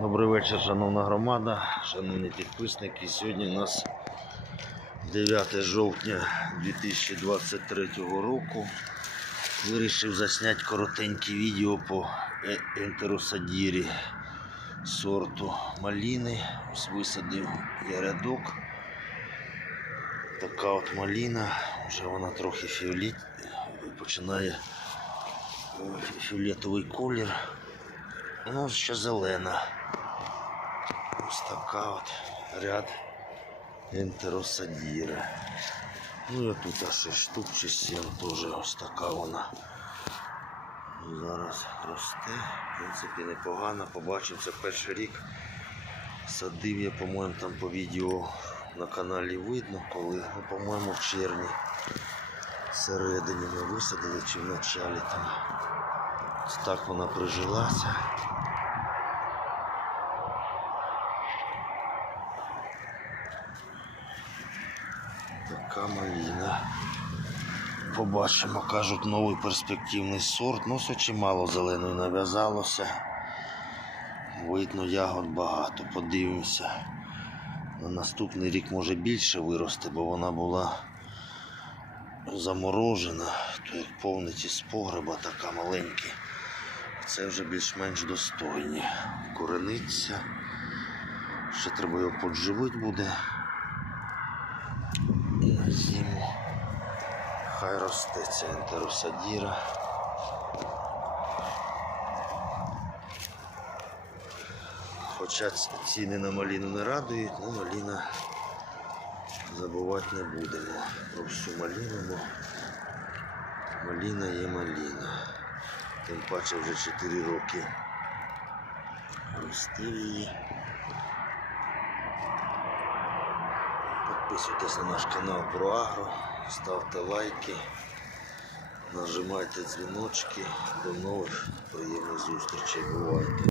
Добрий вечір, шановна громада, шановні підписники. Сьогодні у нас 9 жовтня 2023 року. Вирішив засняти коротеньке відео по е- ентеросадірі сорту маліни. Ось висадив я рядок. Така от маліна, вже вона трохи фіоліт, починає е, фіолетовий колір. Ну, ще зелена. Ось така от ряд ентеросадіра. Ну і тут аж штук чи 7 теж ось така вона. Зараз росте. В принципі, непогано. Побачив це перший рік. Садив я, по-моєму, там по відео на каналі видно, коли, ну, по-моєму, в червні. Всередині ми висадили чи в началі там. Ось так вона прижилася. Така маліна. Побачимо, кажуть, новий перспективний сорт. Ну, все чимало зеленої нав'язалося. Видно, ягод багато. Подивимося. На наступний рік може більше вирости, бо вона була заморожена. То як повниці з погреба така маленькі. Це вже більш-менш достойні. Корениться. Ще треба його подживити буде зиму. Хай росте ця ентеросадіра. Хоча ціни на маліну не радують, але маліна забувати не будемо про всю маліну, бо маліна є маліна. Тим паче вже 4 роки ростив її. Підписуйтесь на наш канал про ставте лайки, нажимайте дзвіночки. До нових приємних зустрічей. Бувайте.